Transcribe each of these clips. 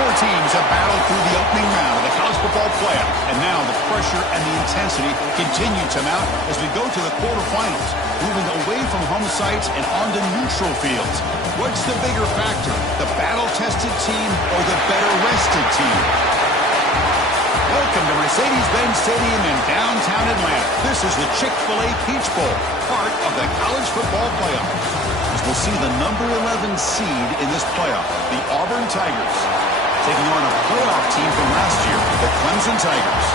Four teams have battled through the opening round of the college football playoff, and now the pressure and the intensity continue to mount as we go to the quarterfinals, moving away from home sites and onto neutral fields. What's the bigger factor, the battle-tested team or the better-rested team? Welcome to Mercedes-Benz Stadium in downtown Atlanta. This is the Chick-fil-A Peach Bowl, part of the college football playoff. As we'll see the number 11 seed in this playoff, the Auburn Tigers, taking on a playoff team from last year, the Clemson Tigers.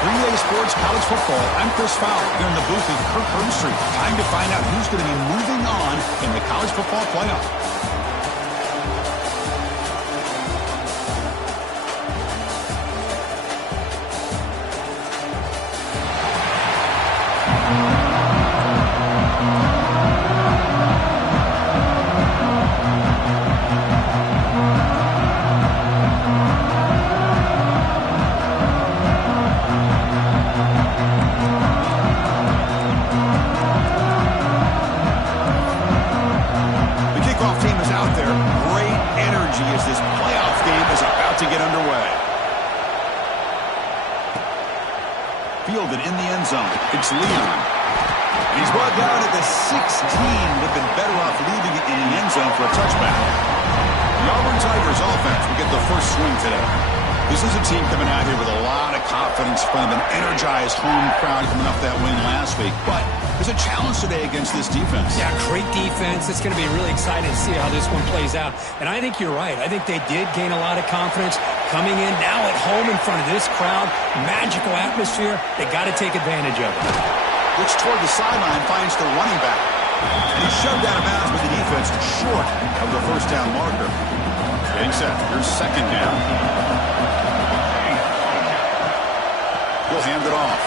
3A Sports College Football, I'm Chris Fowler, here in the booth with Kirk Herbstreit. Time to find out who's going to be moving on in the college football playoff. As this playoff game is about to get underway. Fielded in the end zone. It's Leon. He's brought down at the 16. Would have been better off leaving it in the end zone for a touchback. The Auburn Tigers offense will get the first swing today. This is a team coming out here with a lot of confidence from an energized home crowd coming off that win last week. But there's a challenge today against this defense. Yeah, great defense. It's going to be really exciting to see how this one plays out. And I think you're right. I think they did gain a lot of confidence coming in now at home in front of this crowd. Magical atmosphere. They got to take advantage of it. Looks toward the sideline, finds the running back. And he's shoved out of bounds with the defense short of the first down marker. Getting set. Here's second down. He'll hand it off.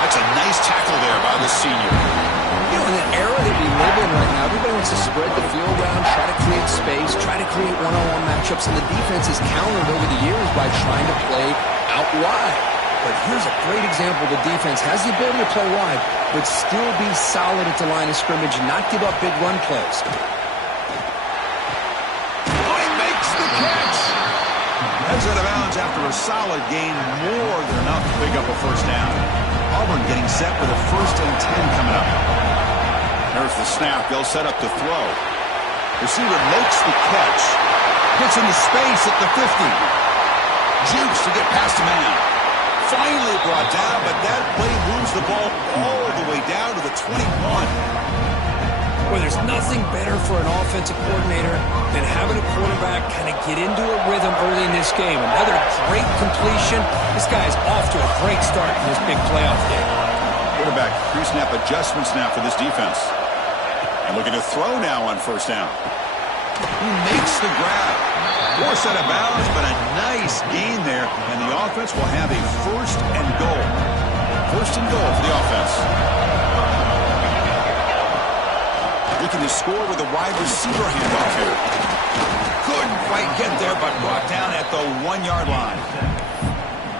That's a nice tackle there by the senior. You know, in the era that we live in right now, everybody wants to spread the field around, try to create space, try to create one-on-one matchups, and the defense has countered over the years by trying to play out wide. But here's a great example. The defense has the ability to play wide, but still be solid at the line of scrimmage, not give up big run plays. Oh, he makes the catch! Heads out of bounds after a solid gain, more than enough to pick up a first down. Auburn getting set with a 1st and 10 coming up. There's the snap. They'll set up to throw. Receiver makes the catch. Gets into space at the 50. Jukes to get past a man. Finally brought down, but that play moves the ball all the way down to the 21. Well, there's nothing better for an offensive coordinator than having a quarterback kind of get into a rhythm early in this game. Another great completion. This guy's off to a great start in this big playoff game. Quarterback pre-snap adjustments now for this defense. And looking to throw now on first down. He makes the grab. Forced out of bounds, but a nice gain there. And the offense will have a 1st and goal. 1st and goal for the offense. Looking to score with a wide receiver handoff here. Couldn't quite get there, but brought down at the 1-yard line.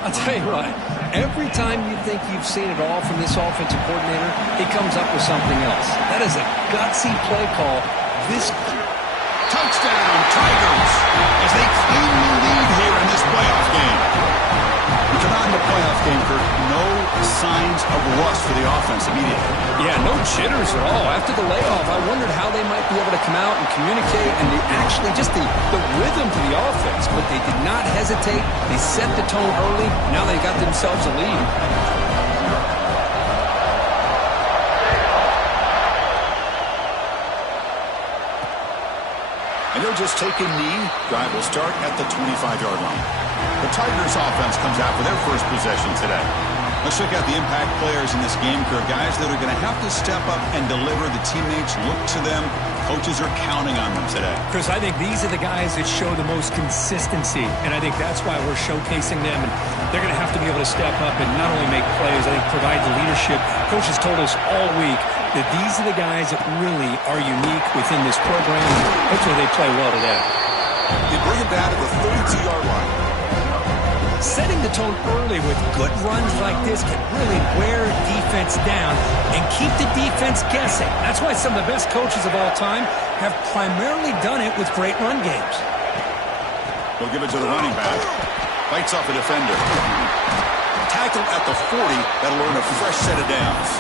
I'll tell you what, every time you think you've seen it all from this offensive coordinator, he comes up with something else. That is a gutsy play call. This touchdown, Tigers, as they cleanly lead here in this playoff game. We come out in the playoff game, Kirk, no signs of rust for the offense immediately. Yeah, no jitters at all. After the layoff, I wondered how they might be able to come out and communicate and actually just the rhythm to the offense. But they did not hesitate. They set the tone early. Now they got themselves a lead. And they'll just take a knee. Drive will start at the 25-yard line. The Tigers offense comes out for their first possession today. Let's check out the impact players in this game, Kirk. Guys that are going to have to step up and deliver. The teammates look to them. Coaches are counting on them today. Chris, I think these are the guys that show the most consistency, and I think that's why we're showcasing them. And they're going to have to be able to step up and not only make plays, I think provide the leadership. Coaches told us all week that these are the guys that really are unique within this program. Hopefully they play well today. They bring it down to the 32-yard line. Setting the tone early with good runs like this can really wear defense down and keep the defense guessing. That's why some of the best coaches of all time have primarily done it with great run games. He'll give it to the running back. Fights off a defender. Tackled at the 40. That'll earn a fresh set of downs.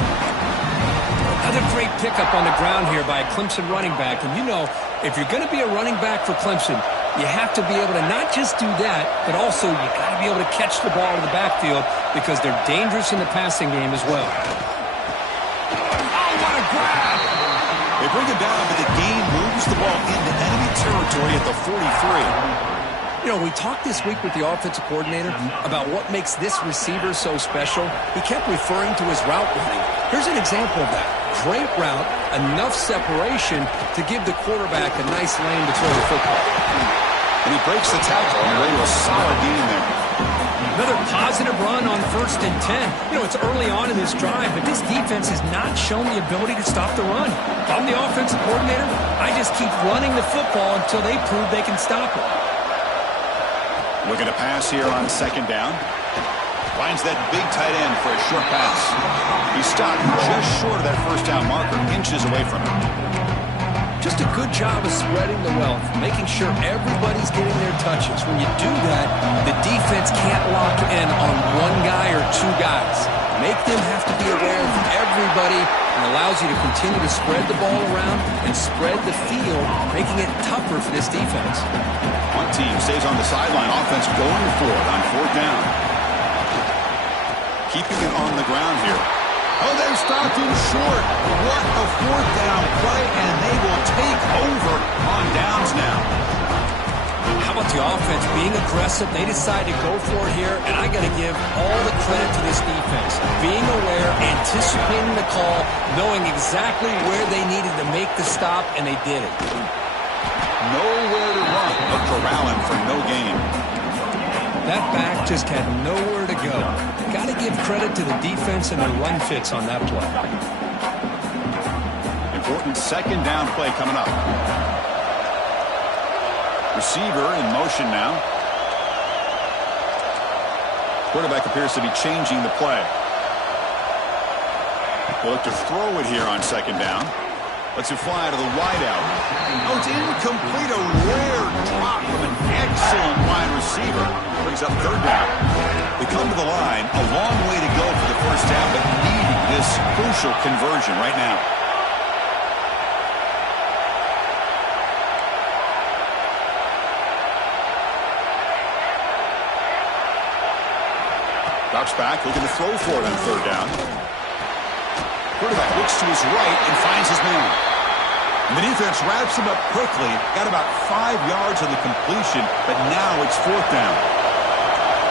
Another great pickup on the ground here by a Clemson running back. And you know, if you're going to be a running back for Clemson, you have to be able to not just do that, but also you got to be able to catch the ball in the backfield because they're dangerous in the passing game as well. Oh, what a grab! They bring it down, but the gain moves the ball into enemy territory at the 43. You know, we talked this week with the offensive coordinator about what makes this receiver so special. He kept referring to his route running. Here's an example of that. Great route, enough separation to give the quarterback a nice lane to throw the football. And he breaks the tackle on the way to a solid gain there. Another positive run on 1st and 10. You know, it's early on in this drive, but this defense has not shown the ability to stop the run. If I'm the offensive coordinator, I just keep running the football until they prove they can stop it. Looking to pass here on 2nd down. Finds that big tight end for a short pass. He's stopped just short of that 1st down marker, inches away from it. Just a good job of spreading the wealth, making sure everybody's getting their touches. When you do that, the defense can't lock in on one guy or two guys. Make them have to be aware of everybody and allows you to continue to spread the ball around and spread the field, making it tougher for this defense. One team stays on the sideline. Offense going for it on 4th down. Keeping it on the ground here. Oh, they've stopped him short. What a 4th down play, and they will take over on downs now. How about the offense being aggressive? They decide to go for it here, and I got to give all the credit to this defense. Being aware, anticipating the call, knowing exactly where they needed to make the stop, and they did it. Nowhere to run, but corralling for no gain. That back just had nowhere to go. Got to give credit to the defense and their run fits on that play. Important 2nd down play coming up. Receiver in motion now. Quarterback appears to be changing the play. He'll look to throw it here on 2nd down. Lets it fly to the wideout. Oh, it's incomplete. A rare drop from an excellent wide receiver. Brings up 3rd down. They come to the line. A long way to go for the 1st down, but needing this crucial conversion right now. Drops back, looking to throw for it on 3rd down. Quarterback looks to his right and finds his man. And the defense wraps him up quickly. Got about 5 yards on the completion, but now it's 4th down.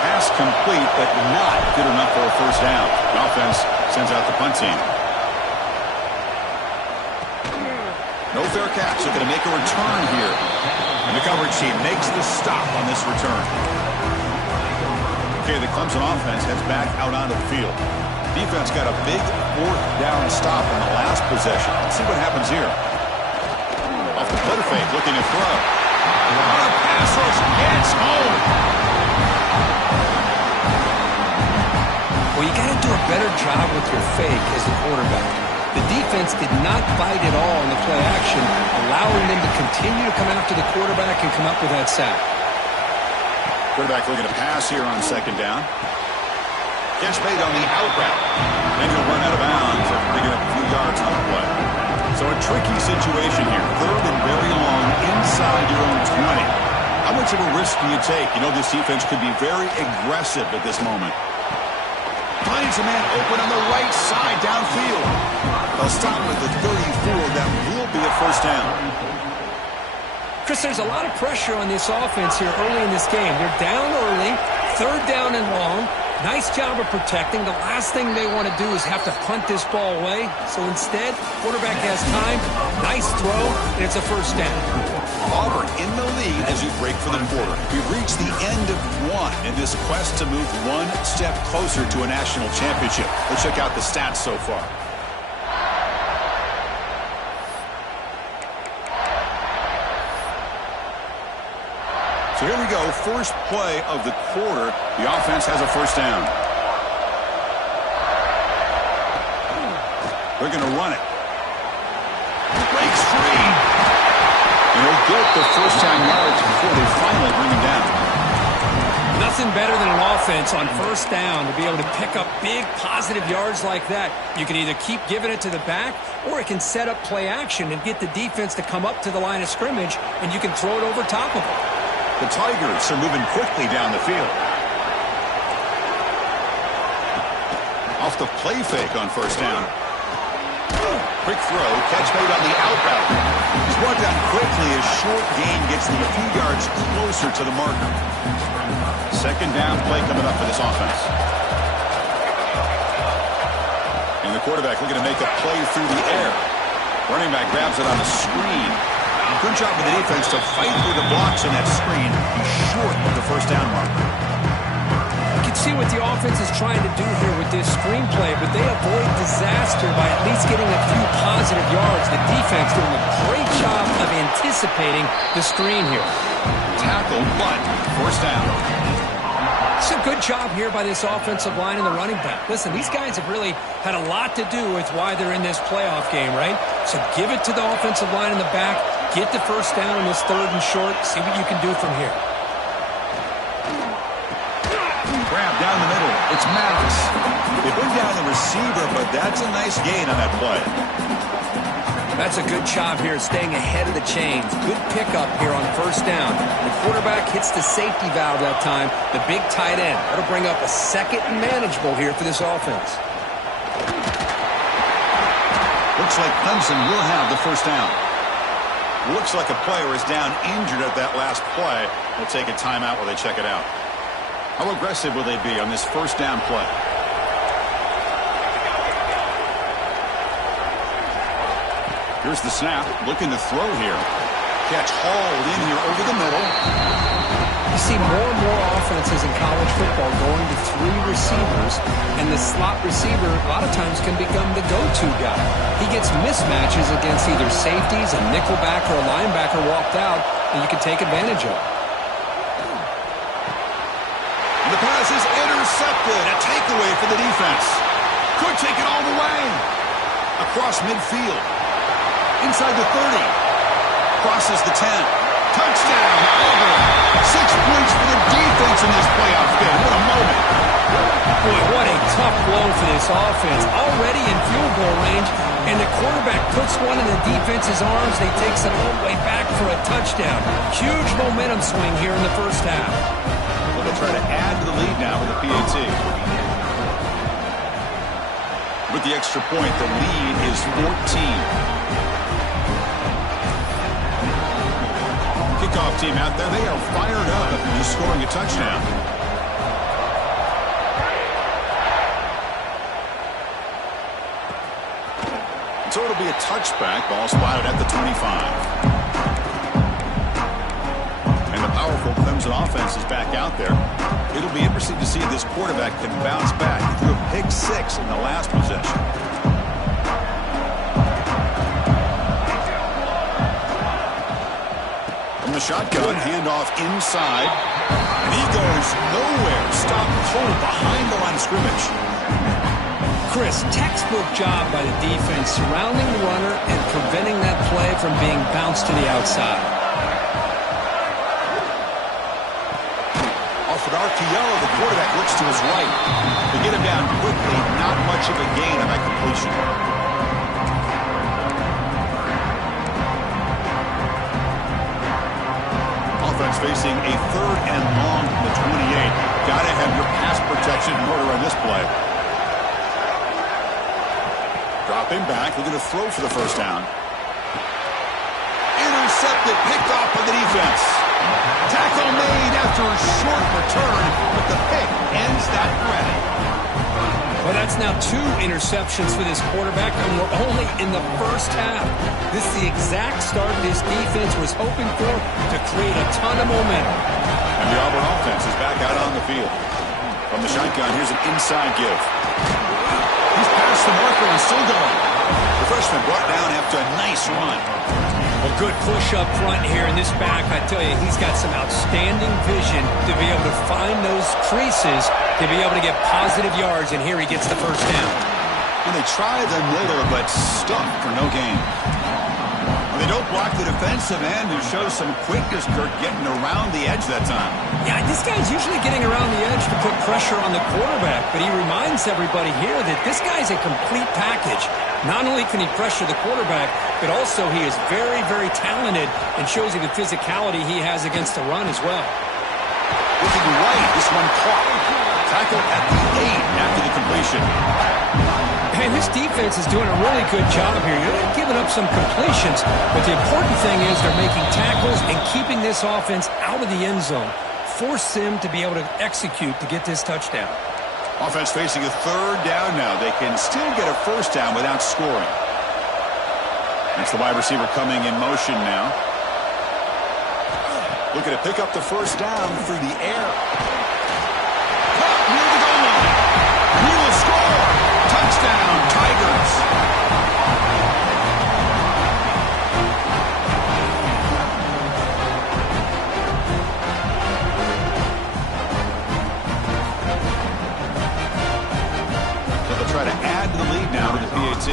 Pass complete, but not good enough for a 1st down. The offense sends out the punt team. No fair catch. Looking to make a return here. And the coverage team makes the stop on this return. Okay, the Clemson offense heads back out onto the field. Defense got a big 4th down stop on the last possession. Let's see what happens here. Off the glitter fake, looking to throw. What a pass rush gets home. Well, you got to do a better job with your fake as the quarterback. The defense did not bite at all in the play action, allowing them to continue to come after the quarterback and come up with that sack. Quarterback looking to pass here on 2nd down. Catch made on the out route. Then he'll run out of bounds after picking up a few yards on the play. So a tricky situation here. 3rd and very long inside your own 20. How much of a risk do you take? You know this defense could be very aggressive at this moment. Finds a man open on the right side downfield. They'll stop at the 34. That will be a 1st down. Chris, there's a lot of pressure on this offense here early in this game. They're down early, 3rd down and long. Nice job of protecting. The last thing they want to do is have to punt this ball away. So instead, quarterback has time, nice throw, and it's a 1st down. Auburn in the lead as we break for the quarter. We've reached the end of 1 in this quest to move 1 step closer to a national championship. Let's check out the stats so far. So here we go, first play of the quarter. The offense has a 1st down. They're going to run it. Breaks free. And they'll get the 1st down yards before they finally bring him down. Nothing better than an offense on first down to be able to pick up big positive yards like that. You can either keep giving it to the back, or it can set up play action and get the defense to come up to the line of scrimmage, and you can throw it over top of them. The Tigers are moving quickly down the field. Off the play fake on first down. Quick throw, catch made on the out route. He's brought down quickly as short gain gets them a few yards closer to the marker. Second down play coming up for this offense. And the quarterback looking to make a play through the air. Running back grabs it on the screen. Good job of the defense to fight through the blocks in that screen. He's short of the first down marker. You can see what the offense is trying to do here with this screenplay, but they avoid disaster by at least getting a few positive yards. The defense doing a great job of anticipating the screen here. Tackle, but first down. It's a good job here by this offensive line and the running back. Listen, these guys have really had a lot to do with why they're in this playoff game, right? So give it to the offensive line in the back. Get the first down in this third and short. See what you can do from here. Grab down the middle. It's Maddox. They bring down the receiver, but that's a nice gain on that play. That's a good job here staying ahead of the chains. Good pickup here on first down. The quarterback hits the safety valve that time. The big tight end. That'll bring up a second and manageable here for this offense. Looks like Clemson will have the first down. Looks like a player is down injured at that last play. We'll take a timeout while they check it out. How aggressive will they be on this first down play? Here's the snap, looking to throw here. Catch hauled in here over the middle. You see more and more offenses in college football going to three receivers, and the slot receiver a lot of times can become the go-to guy. He gets mismatches against either safeties, a nickelback, or a linebacker walked out, and you can take advantage of it. And the pass is intercepted. A takeaway for the defense. Could take it all the way. Across midfield. Inside the 30. Crosses the 10. Touchdown, Auburn. 6 points for the defense in this playoff game. What a moment. Boy, what a tough blow for this offense. Already in field goal range, and the quarterback puts one in the defense's arms. They takes it all the way back for a touchdown. Huge momentum swing here in the first half. Well, they'll try to add to the lead now with the PAT. With the extra point, the lead is 14. Kickoff team out there, they are fired up after just scoring a touchdown. So it'll be a touchback, ball spotted at the 25. And the powerful Clemson offense is back out there. It'll be interesting to see if this quarterback can bounce back. He threw a pick 6 in the last possession. From the shotgun, handoff inside. And he goes nowhere. Stopped cold behind the line of scrimmage. Chris, textbook job by the defense surrounding the runner and preventing that play from being bounced to the outside. Off an RPO, the quarterback looks to his right. They get him down quickly, not much of a gain on that completion. Offense facing a third and long from the 28. Got to have your pass protection in order on this play. Dropping back, looking to throw for the first down. Intercepted, picked off by the defense. Tackle made after a short return, but the pick ends that threat. Well, that's now 2 interceptions for this quarterback, and we're only in the first half. This is the exact start this defense was hoping for to create a ton of momentum. And the Auburn offense is back out on the field. From the shotgun, here's an inside give. He's past the marker and still going. The freshman brought down after a nice run. Well, good push up front here in this back. I tell you, he's got some outstanding vision to be able to find those creases to be able to get positive yards, and here he gets the first down. And they try the middle, but stuck for no gain. When they don't block block the defensive end who shows some quickness, Kirk, getting around the edge that time. Yeah, this guy's usually getting around the edge to put pressure on the quarterback, but he reminds everybody here that this guy's a complete package. Not only can he pressure the quarterback, but also he is very, very talented and shows you the physicality he has against the run as well. Looking right, this one caught. Tackle at the 8 after the completion. And this defense is doing a really good job here. They're giving up some completions, but the important thing is they're making tackles and keeping this offense out of the end zone. Force them to be able to execute to get this touchdown. Offense facing a third down now. They can still get a first down without scoring. That's the wide receiver coming in motion now. Looking to pick up the first down through the air. Caught near the goal line. He will score. Touchdown, Tigers. So they'll try to add to the lead now with the PAT.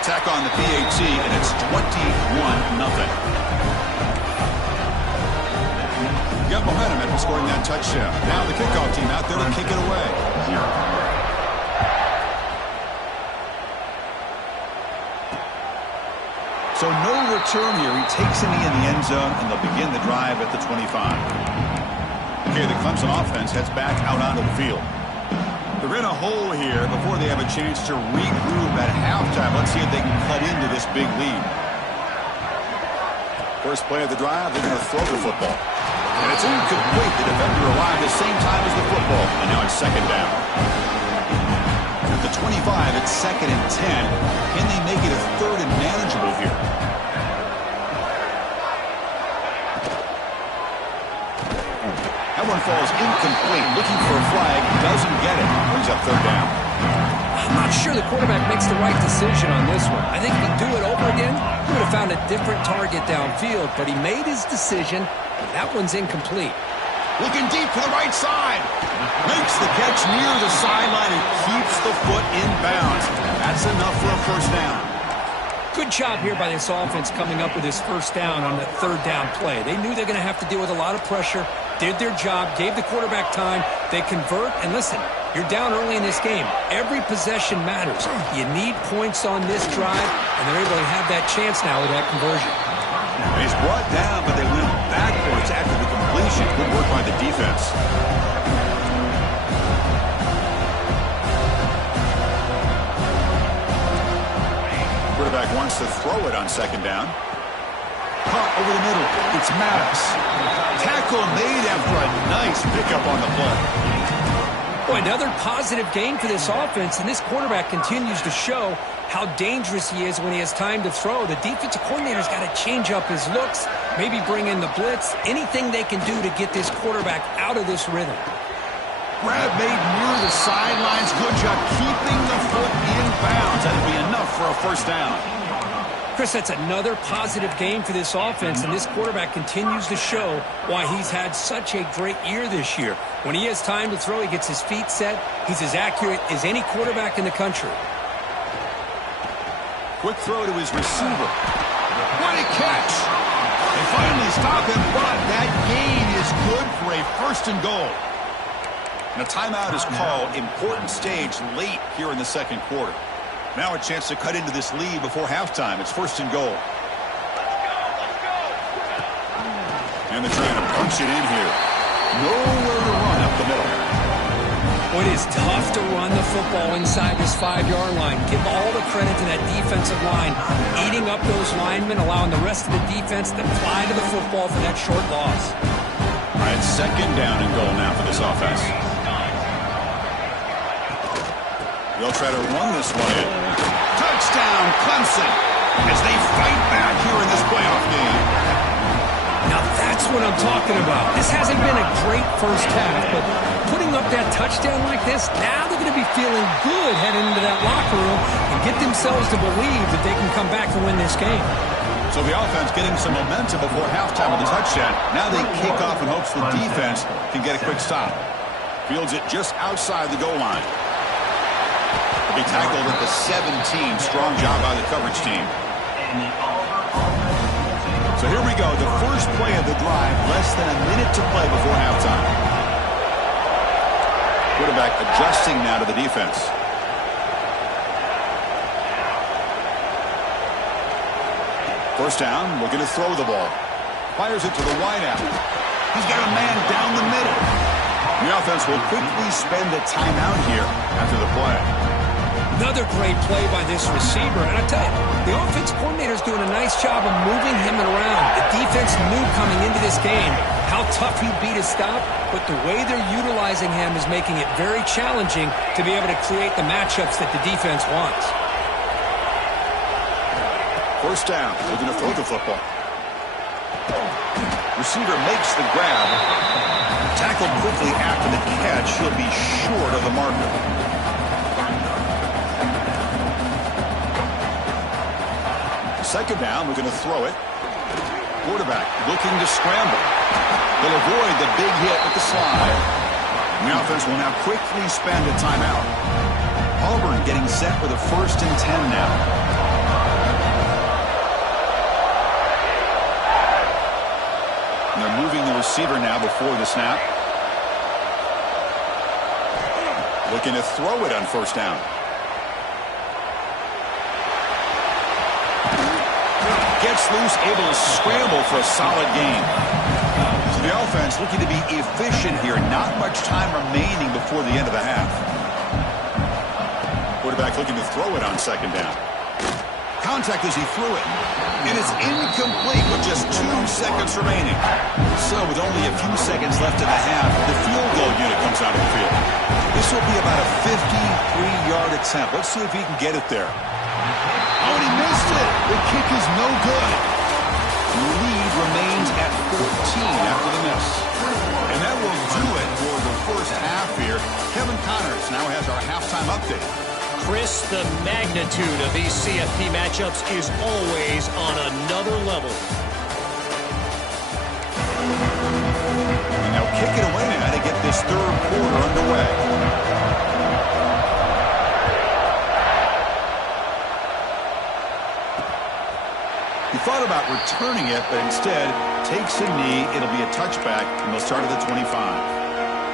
Attack on the PAT, and it's 21-0. Got momentum after scoring that touchdown. Now the kickoff team out there to kick it away. So no return here. He takes him in the end zone, and they'll begin the drive at the 25. Okay, the Clemson offense heads back out onto the field. They're in a hole here before they have a chance to regroup at halftime. Let's see if they can cut into this big lead. First play of the drive, they're going to throw the football. And it's incomplete. The defender arrived at the same time as the football. And now it's second down. At the 25, it's 2nd and 10. Can they make it a 3rd and manageable here? That one falls incomplete. Looking for a flag. Doesn't get it. Brings up 3rd down. I'm not sure the quarterback makes the right decision on this one. I think if he'd do it over again, he would have found a different target downfield, but he made his decision. That one's incomplete. Looking deep to the right side. Makes the catch near the sideline and keeps the foot in bounds. That's enough for a first down. Good job here by this offense coming up with this first down on the 3rd down play. They knew they're going to have to deal with a lot of pressure, did their job, gave the quarterback time. They convert, and listen, you're down early in this game. Every possession matters. You need points on this drive, and they're able to have that chance now with that conversion. He's brought down, but they went backwards after the completion. Good work by the defense. Quarterback wants to throw it on 2nd down. Caught over the middle. It's Maddox. Tackle made after a nice pickup on the play. Boy, another positive game for this offense, and this quarterback continues to show how dangerous he is when he has time to throw. The defensive coordinator's got to change up his looks, maybe bring in the blitz, anything they can do to get this quarterback out of this rhythm. Grab made near the sidelines. Good job keeping the foot in bounds. That'll be enough for a first down. Chris, that's another positive game for this offense, and this quarterback continues to show why he's had such a great year this year. When he has time to throw, he gets his feet set. He's as accurate as any quarterback in the country. Quick throw to his receiver. What a catch! They finally stop him, but that gain is good for a 1st and goal. And a timeout is called. Important stage late here in the 2nd quarter. Now a chance to cut into this lead before halftime. It's 1st and goal. And they're trying to punch it in here. Nowhere to run up the middle. Well, it is tough to run the football inside this 5-yard line. Give all the credit to that defensive line, eating up those linemen, allowing the rest of the defense to fly to the football for that short loss. All right, 2nd down and goal now for this offense. They'll try to run this one in. Touchdown, Clemson, as they fight back here in this playoff game. Now that's what I'm talking about. This hasn't been a great first half, but putting up that touchdown like this, now they're going to be feeling good heading into that locker room and get themselves to believe that they can come back and win this game. So the offense getting some momentum before halftime with the touchdown. Now they kick off in hopes the defense can get a quick stop. Fields it just outside the goal line. He tackled at the 17. Strong job by the coverage team. So here we go. The first play of the drive. Less than a minute to play before halftime. Quarterback adjusting now to the defense. First down, looking to throw the ball. Fires it to the wideout. He's got a man down the middle. The offense will quickly spend a timeout here after the play. Another great play by this receiver. And I tell you, the offense coordinator is doing a nice job of moving him around. The defense knew coming into this game how tough he'd be to stop, but the way they're utilizing him is making it very challenging to be able to create the matchups that the defense wants. First down, looking to throw the football. Receiver makes the grab. Tackled quickly after the catch. He'll be short of the marker. Second down, we're going to throw it. Quarterback looking to scramble. They'll avoid the big hit with the slide. And the offense will now quickly spend a timeout. Auburn getting set with a 1st and 10 now. And they're moving the receiver now before the snap. Looking to throw it on first down. Gets loose, able to scramble for a solid gain. So the offense looking to be efficient here. Not much time remaining before the end of the half. Quarterback looking to throw it on second down. Contact as he threw it. And it's incomplete with just 2 seconds remaining. So with only a few seconds left in the half, the field goal unit comes out of the field. This will be about a 53-yard attempt. Let's see if he can get it there. Oh, and he missed it. The kick is no good. The lead remains at 14 after the miss. And that will do it for the first half here. Kevin Connors now has our halftime update. Chris, the magnitude of these CFP matchups is always on another level. And they'll kick it away now to get this third quarter underway. He thought about returning it, but instead takes a knee. It'll be a touchback, and they'll start at the 25.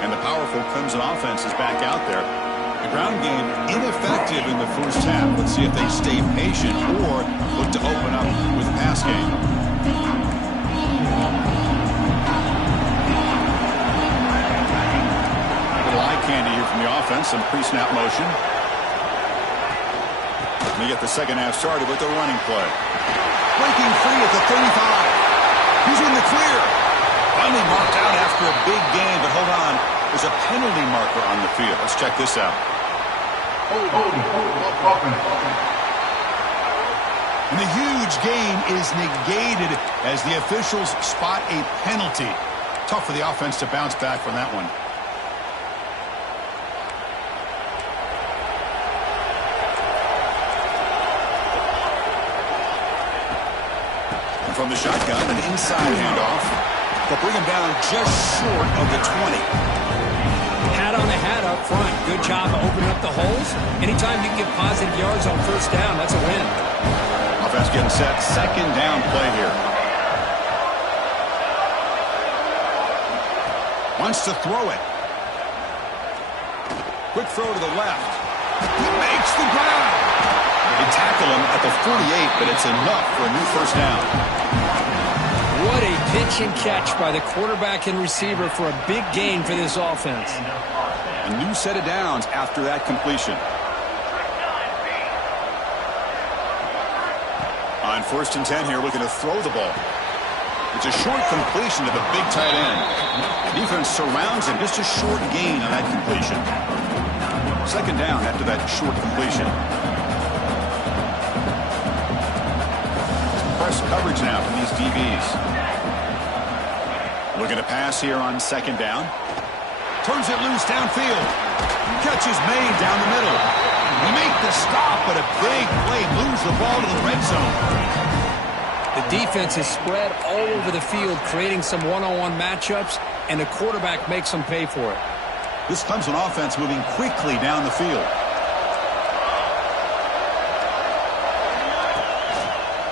And the powerful Clemson offense is back out there. The ground game ineffective in the first half. Let's see if they stay patient or look to open up with a pass game. A little eye candy here from the offense. Some pre-snap motion. They get the second half started with the running play. Breaking free at the 35. He's in the clear. Finally marked out after a big gain, but hold on. There's a penalty marker on the field. Let's check this out. And the huge gain is negated as the officials spot a penalty. Tough for the offense to bounce back from that one. And from the shotgun, an inside handoff. They'll bring him down just short of the 20. Hat on the hat up front. Good job of opening up the holes. Anytime you can get positive yards on first down, that's a win. Offense getting set. Second down play here. Wants to throw it. Quick throw to the left. He makes the grab. They tackle him at the 48, but it's enough for a new first down. What a pitch and catch by the quarterback and receiver for a big gain for this offense. A new set of downs after that completion. On 1st and 10 here, looking to throw the ball. It's a short completion to the big tight end. The defense surrounds him. Just a short gain on that completion. Second down after that short completion. Press coverage now from these DBs. Looking to pass here on second down. Turns it loose downfield. Catch is made down the middle. They make the stop, but a big play moves the ball to the red zone. The defense is spread all over the field, creating some one-on-one matchups, and the quarterback makes them pay for it. This Clemson offense moving quickly down the field.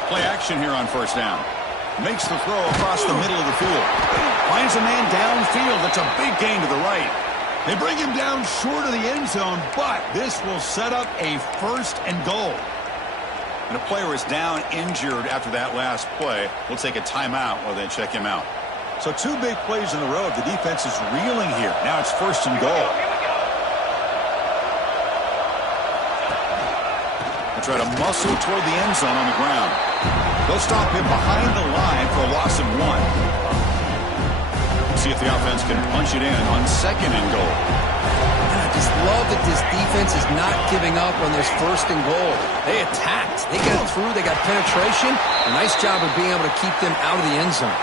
Play action here on first down. Makes the throw across the middle of the field. Finds a man downfield. That's a big gain to the right. They bring him down short of the end zone, but this will set up a 1st and goal. And a player is down injured after that last play. We'll take a timeout while they check him out. So 2 big plays in a row. The defense is reeling here. Now it's 1st and goal. They try to muscle toward the end zone on the ground. They'll stop him behind the line for a loss of 1. See if the offense can punch it in on 2nd and goal. And I just love that this defense is not giving up on this 1st and goal. They attacked. They got through. They got penetration. A nice job of being able to keep them out of the end zone.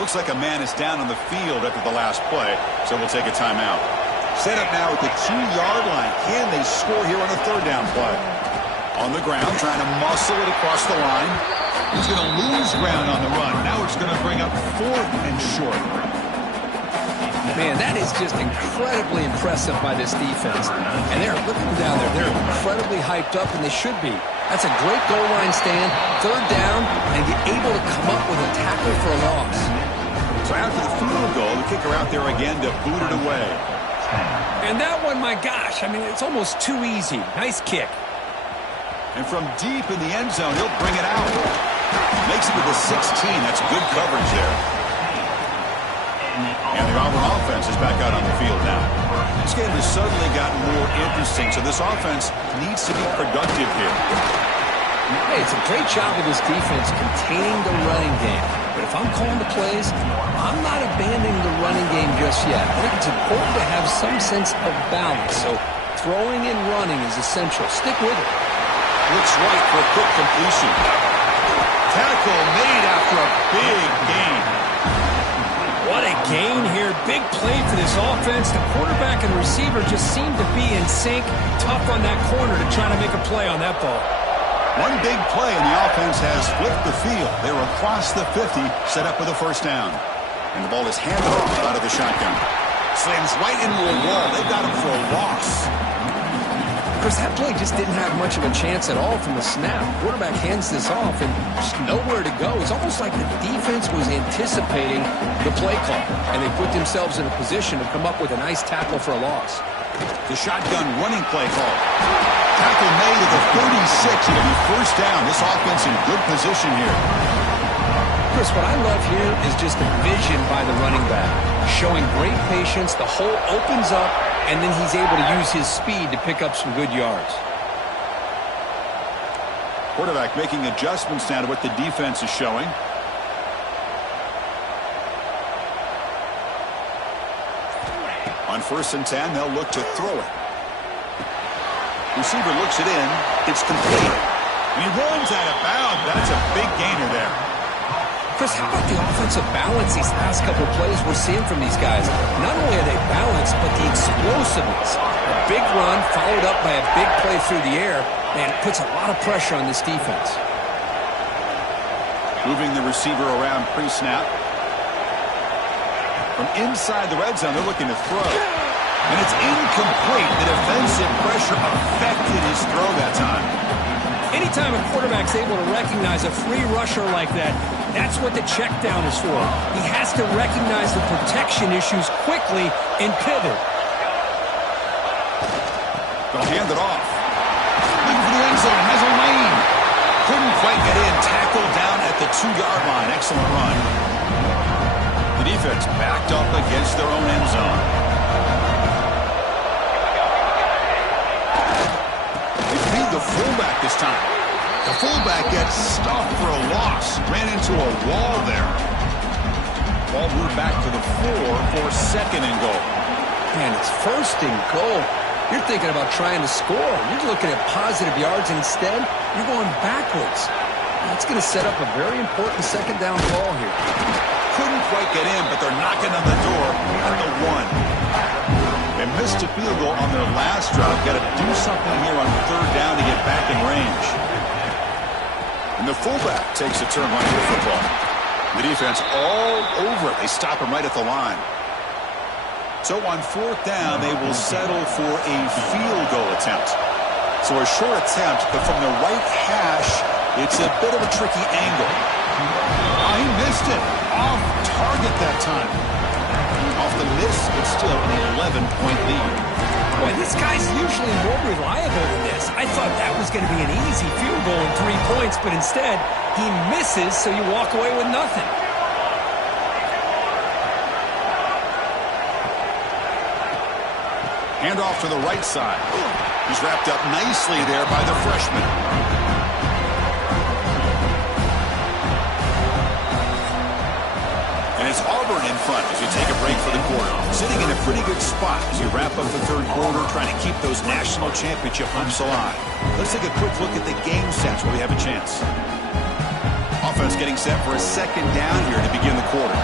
Looks like a man is down on the field after the last play, so we'll take a timeout. Set up now at the 2-yard line. Can they score here on a 3rd down play? On the ground, trying to muscle it across the line. He's going to lose ground on the run. Now it's going to bring up 4th and short. Man, that is just incredibly impressive by this defense. And they're looking down there. They're incredibly hyped up, and they should be. That's a great goal line stand, 3rd down, and get able to come up with a tackle for a loss. So after the field goal, the kicker out there again to boot it away. And that one, my gosh, I mean, it's almost too easy. Nice kick. And from deep in the end zone, he'll bring it out. Makes it to the 16. That's good coverage there. And the Auburn offense is back out on the field now. This game has suddenly gotten more interesting, so this offense needs to be productive here. Hey, it's a great job of this defense containing the running game. But if I'm calling the plays, I'm not abandoning the running game just yet. I think it's important to have some sense of balance. So throwing and running is essential. Stick with it. Looks right for a quick completion. Tackle made after a big gain. What a gain here. Big play for this offense. The quarterback and receiver just seem to be in sync. Tough on that corner to try to make a play on that ball. One big play, and the offense has flipped the field. They're across the 50, set up with a 1st down. And the ball is handed off out of the shotgun. Slams right into a wall. They've got him for a loss. Chris, that play just didn't have much of a chance at all from the snap. Quarterback hands this off and just nowhere to go. It's almost like the defense was anticipating the play call, and they put themselves in a position to come up with a nice tackle for a loss. The shotgun running play call. Tackle made at the 36. It'll be 1st down. This offense in good position here. Chris, what I love here is just the vision by the running back. Showing great patience. The hole opens up, and then he's able to use his speed to pick up some good yards. Quarterback making adjustments now to what the defense is showing. On 1st and 10, they'll look to throw it. Receiver looks it in. It's complete. And he runs out of bounds. That's a big gainer there. Chris, how about the offensive balance these last couple of plays we're seeing from these guys? Not only are they balanced, but the explosiveness. A big run followed up by a big play through the air, and it puts a lot of pressure on this defense. Moving the receiver around pre-snap. From inside the red zone, they're looking to throw. And it's incomplete. The defensive pressure affected his throw that time. Anytime a quarterback's able to recognize a free rusher like that, that's what the check down is for. He has to recognize the protection issues quickly and pivot. They'll hand it off. Looking for the end zone. Has a lane. Couldn't quite get in. Tackled down at the 2-yard line. Excellent run. The defense backed up against their own end zone. They feed the fullback this time. The fullback gets stuffed for a loss. Ran into a wall there. Ball moved back to the 4 for 2nd and goal. Man, it's 1st and goal. You're thinking about trying to score. You're looking at positive yards, and instead, you're going backwards. That's going to set up a very important 2nd down call here. Couldn't quite get in, but they're knocking on the door at the 1. They missed a field goal on their last drive. Got to do something here on 3rd down to get back in range. And the fullback takes a turn running the football. The defense all over it. They stop him right at the line. So on 4th down, they will settle for a field goal attempt. So a short attempt, but from the right hash It's a bit of a tricky angle. Oh, he missed it. Off target that time. Off the miss, it's still an 11-point lead. Boy, this guy's usually more reliable than this. I thought that was going to be an easy field goal and 3 points, but instead, he misses, so you walk away with nothing. Handoff to the right side. He's wrapped up nicely there by the freshman. And it's Auburn in front as we take a break for the quarter. Sitting in a pretty good spot as we wrap up the third quarter, trying to keep those national championship hopes alive. Let's take a quick look at the game sets where we have a chance. Offense getting set for a second down here to begin the quarter.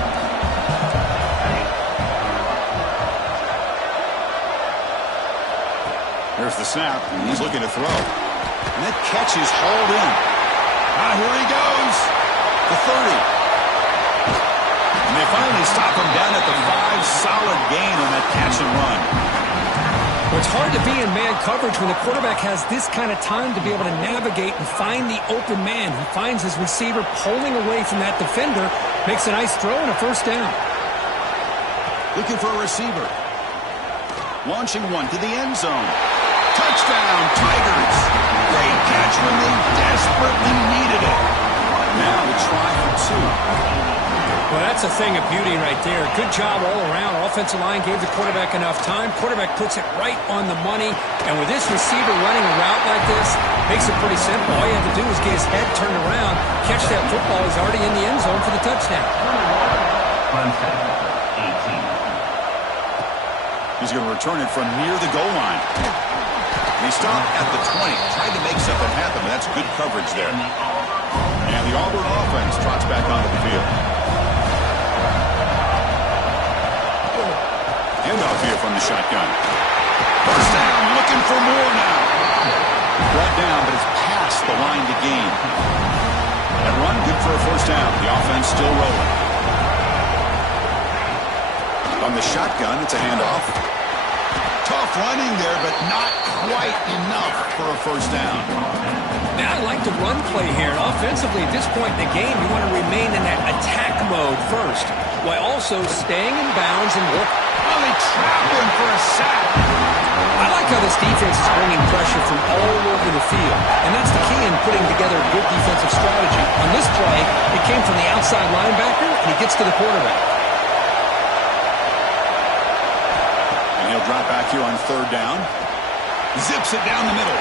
There's the snap. He's looking to throw. And that catch is hauled in. Now here he goes. The 30. And they finally stop him down at the 5. Solid gain on that catch and run. Well, it's hard to be in man coverage when the quarterback has this kind of time to be able to navigate and find the open man. He finds his receiver pulling away from that defender, makes a nice throw and a first down. Looking for a receiver. Launching one to the end zone. Touchdown, Tigers. Great catch when they desperately needed it. Now to try for 2. Well, that's a thing of beauty right there. Good job all around. Offensive line gave the quarterback enough time. Quarterback puts it right on the money. And with this receiver running a route like this, makes it pretty simple. All you have to do is get his head turned around, catch that football. He's already in the end zone for the touchdown. 1 second, 18. He's going to return it from near the goal line. He stopped at the 20, tried to make something happen, but that's good coverage there. And the Auburn offense trots back onto the field. Handoff here from the shotgun. First down, looking for more now. Brought down, but it's past the line to gain. That run, good for a first down. The offense still rolling. On the shotgun, it's a handoff. Tough running there, but not quite enough for a first down. Now, I like the run play here. And offensively, at this point in the game, you want to remain in that attack mode first, while also staying in bounds and work. Oh, they trap him for a sack. I like how this defense is bringing pressure from all over the field, and that's the key in putting together a good defensive strategy. On this play, it came from the outside linebacker, and he gets to the quarterback. And he'll drop back here on third down. Zips it down the middle.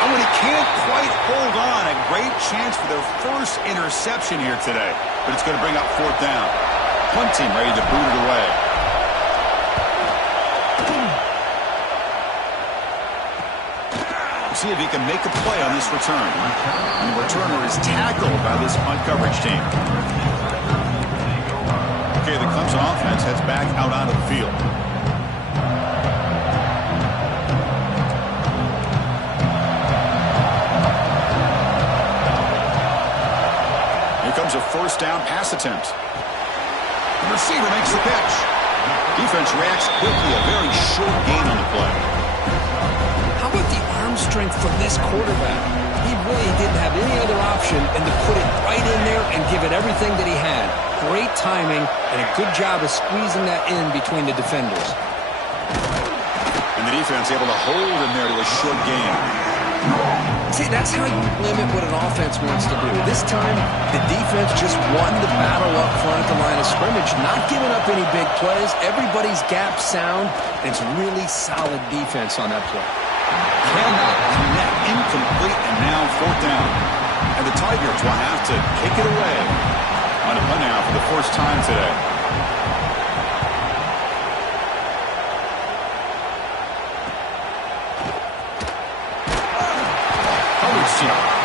And when he can't quite hold on, a great chance for their first interception here today. But it's going to bring up fourth down. Punt team ready to boot it away. See if he can make a play on this return. And the returner is tackled by this punt coverage team. Okay, the Clemson offense heads back out onto the field. Here comes a first down pass attempt. The receiver makes the pitch. Defense reacts quickly. A very short gain on the play. How about the arm strength from this quarterback? He really didn't have any other option than to put it right in there and give it everything that he had. Great timing and a good job of squeezing that in between the defenders. And the defense able to hold him there to a short gain. See, that's how you limit what an offense wants to do. This time, the defense just won the battle up front at the line of scrimmage, not giving up any big plays. Everybody's gap sound. It's really solid defense on that play. Cannot connect. Incomplete, and now fourth down. And the Tigers will have to kick it away on a punt now for the first time today.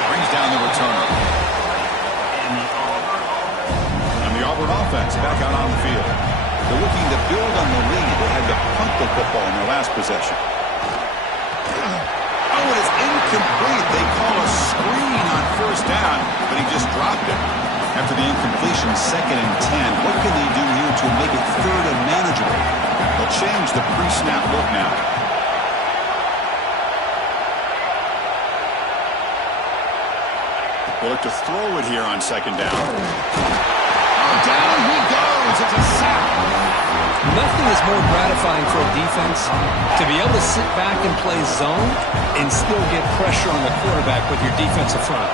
Brings down the returner. And the Auburn offense back out on the field. They're looking to build on the lead. They had to punt the football in their last possession. Oh, it is incomplete. They call a screen on first down, but he just dropped it. After the incompletion, 2nd and 10. What can they do here to make it third and manageable? They'll change the pre-snap look now. We'll look to throw it here on second down. Oh, down he goes. It's a sack. Nothing is more gratifying for a defense to be able to sit back and play zone and still get pressure on the quarterback with your defensive front.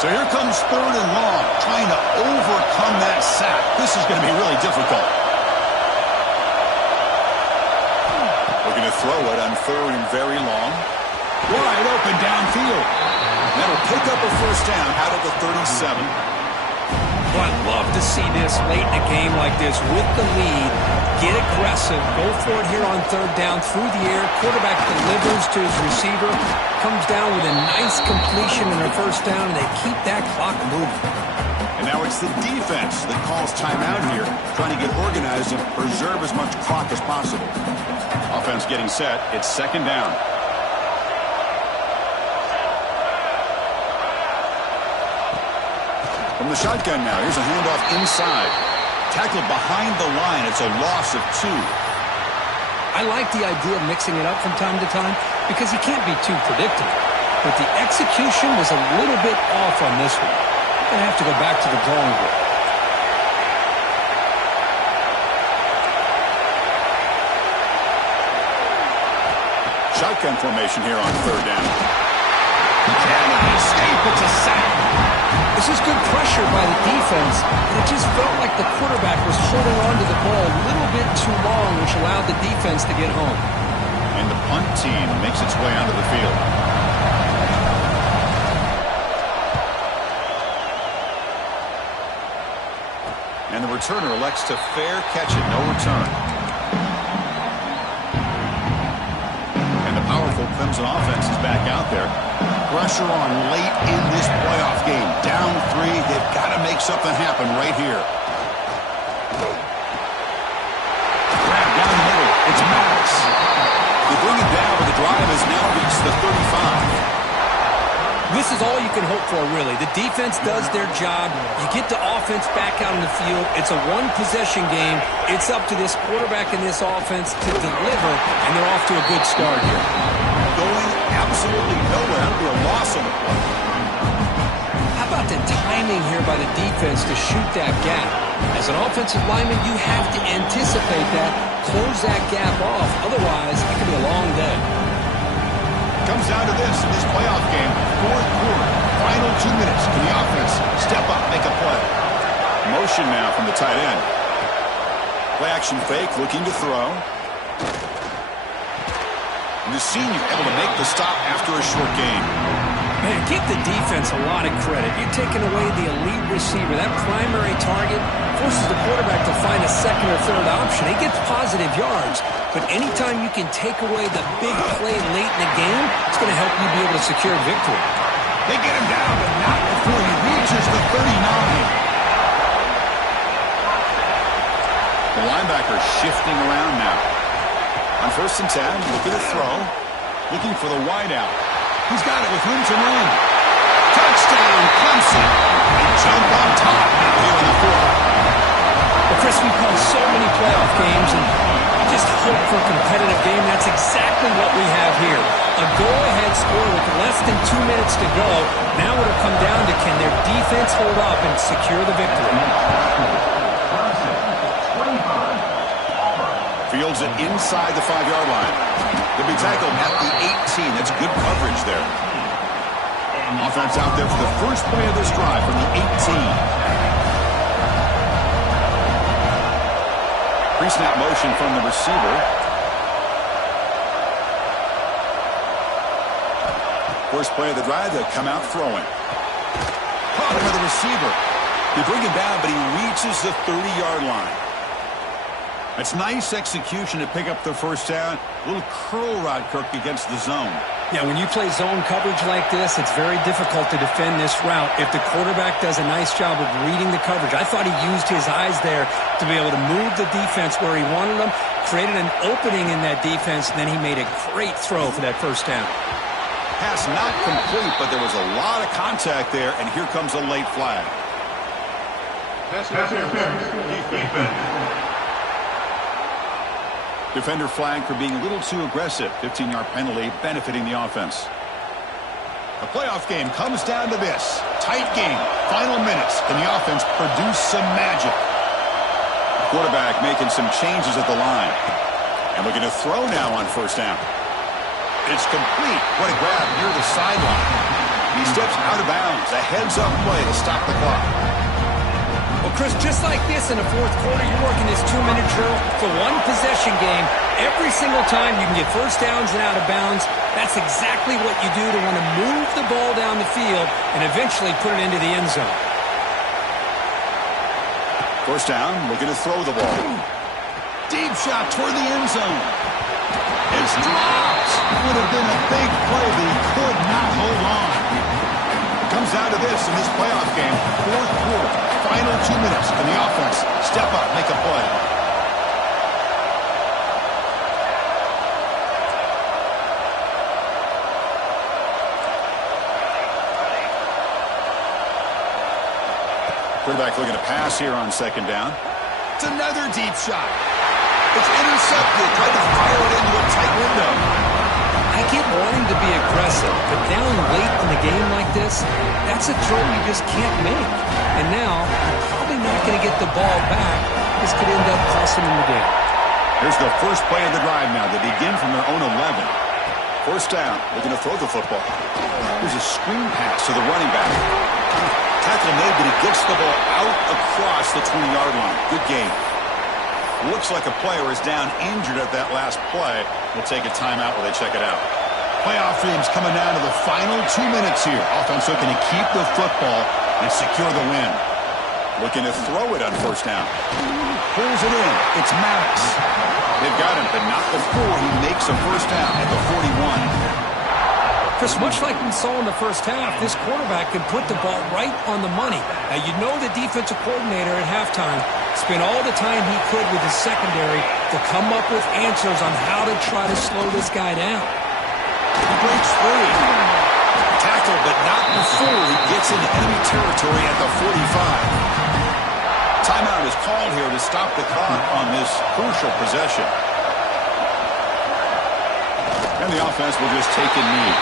So here comes third and long, trying to overcome that sack. This is going to be really difficult. We're going to throw it on third and very long. Wide open downfield. That'll pick up a first down out of the 37. Well, I'd love to see this late in a game like this with the lead. Get aggressive. Go for it here on third down through the air. Quarterback delivers to his receiver. Comes down with a nice completion and a first down, and they keep that clock moving. And now it's the defense that calls timeout here, trying to get organized and preserve as much clock as possible. Offense getting set. It's second down. From the shotgun now, here's a handoff inside. Tackled behind the line. It's a loss of 2. I like the idea of mixing it up from time to time because he can't be too predictable. But the execution was a little bit off on this one. You're going to have to go back to the drawing board. Shotgun formation here on third down. Can he escape? It's a sack. This is good pressure by the defense, and it just felt like the quarterback was holding on to the ball a little bit too long, which allowed the defense to get home. And the punt team makes its way onto the field. And the returner elects to fair catch it, no return. And the powerful Clemson offense is back out there. Pressure on late in this playoff game. Down 3. They've got to make something happen right here. Grab down the middle. It's Maddox. They bring it down, but the drive has now reached the 35. This is all you can hope for, really. The defense does their job. You get the offense back out on the field. It's a one-possession game. It's up to this quarterback and this offense to deliver, and they're off to a good start here. Going absolutely nowhere to a loss on the play. How about the timing here by the defense to shoot that gap? As an offensive lineman, you have to anticipate that, close that gap off. Otherwise, it could be a long day. Comes down to this in this playoff game. Fourth quarter, final 2 minutes. Can the offense step up, make a play? Motion now from the tight end. Play action fake, looking to throw. And the senior able to make the stop after a short game. Man, give the defense a lot of credit. You're taking away the elite receiver. That primary target forces the quarterback to find a second or third option. He gets positive yards. But anytime you can take away the big play late in the game, it's going to help you be able to secure victory. They get him down, but not before he reaches the 39. The linebacker shifting around now. On 1st and 10, looking to throw. Looking for the wideout. He's got it with room to run. Touchdown, Clemson. They jump on top here in the 4th. Well, Chris, we've won so many playoff games, and you just hope for a competitive game. That's exactly what we have here. A go-ahead score with less than 2 minutes to go. Now it'll come down to can their defense hold up and secure the victory. Fields it inside the 5-yard line. They'll be tackled at the 18. That's good coverage there. Offense out there for the first play of this drive from the 18. Pre-snap motion from the receiver. First play of the drive, they'll come out throwing. Caught him with the receiver. They bring him down, but he reaches the 30-yard line. It's nice execution to pick up the first down. A little curl rod, Kirk, against the zone. Yeah, when you play zone coverage like this, it's very difficult to defend this route if the quarterback does a nice job of reading the coverage. I thought he used his eyes there to be able to move the defense where he wanted them, created an opening in that defense, and then he made a great throw for that first down. Pass not complete, but there was a lot of contact there, and here comes a late flag. Defender flag for being a little too aggressive. 15-yard penalty benefiting the offense. The playoff game comes down to this. Tight game. Final minutes. Can the offense produce some magic? Quarterback making some changes at the line. And looking to throw now on first down. It's complete. What a grab near the sideline. He steps out of bounds. A heads-up play to stop the clock. Well, Chris, just like this in the fourth quarter, you're working this 2-minute drill. It's a one-possession game. Every single time you can get first downs and out of bounds. That's exactly what you do to want to move the ball down the field and eventually put it into the end zone. First down, looking to throw the ball. Deep shot toward the end zone. It's dropped. Would have been a big play, but he could not hold on. It comes down to this in this playoff game. Fourth quarter, final 2 minutes. Can the offense step up, make a play? Quarterback looking to pass here on second down. It's another deep shot. It's intercepted. Tried to fire it into a tight window. I get wanting to be aggressive, but down late in the game like this, that's a throw you just can't make. And now, you're probably not going to get the ball back. This could end up costing them the game. Here's the first play of the drive now. They begin from their own 11. First down. Looking to throw the football. Here's a screen pass to the running back. Tackle made, but he gets the ball out across the 20-yard line. Good game. Looks like a player is down injured at that last play. We'll take a timeout while they check it out. Playoff games coming down to the final 2 minutes here. Offense looking to keep the football and secure the win. Looking to throw it on first down. Pulls it in. It's Maddox. They've got him, but not before he makes a first down at the 41. Chris, much like we saw in the first half, this quarterback can put the ball right on the money. Now, you know the defensive coordinator at halftime spent all the time he could with his secondary to come up with answers on how to try to slow this guy down. He breaks free. Tackle, but not before he gets into enemy territory at the 45. Timeout is called here to stop the clock on this crucial possession. And the offense will just take a knee.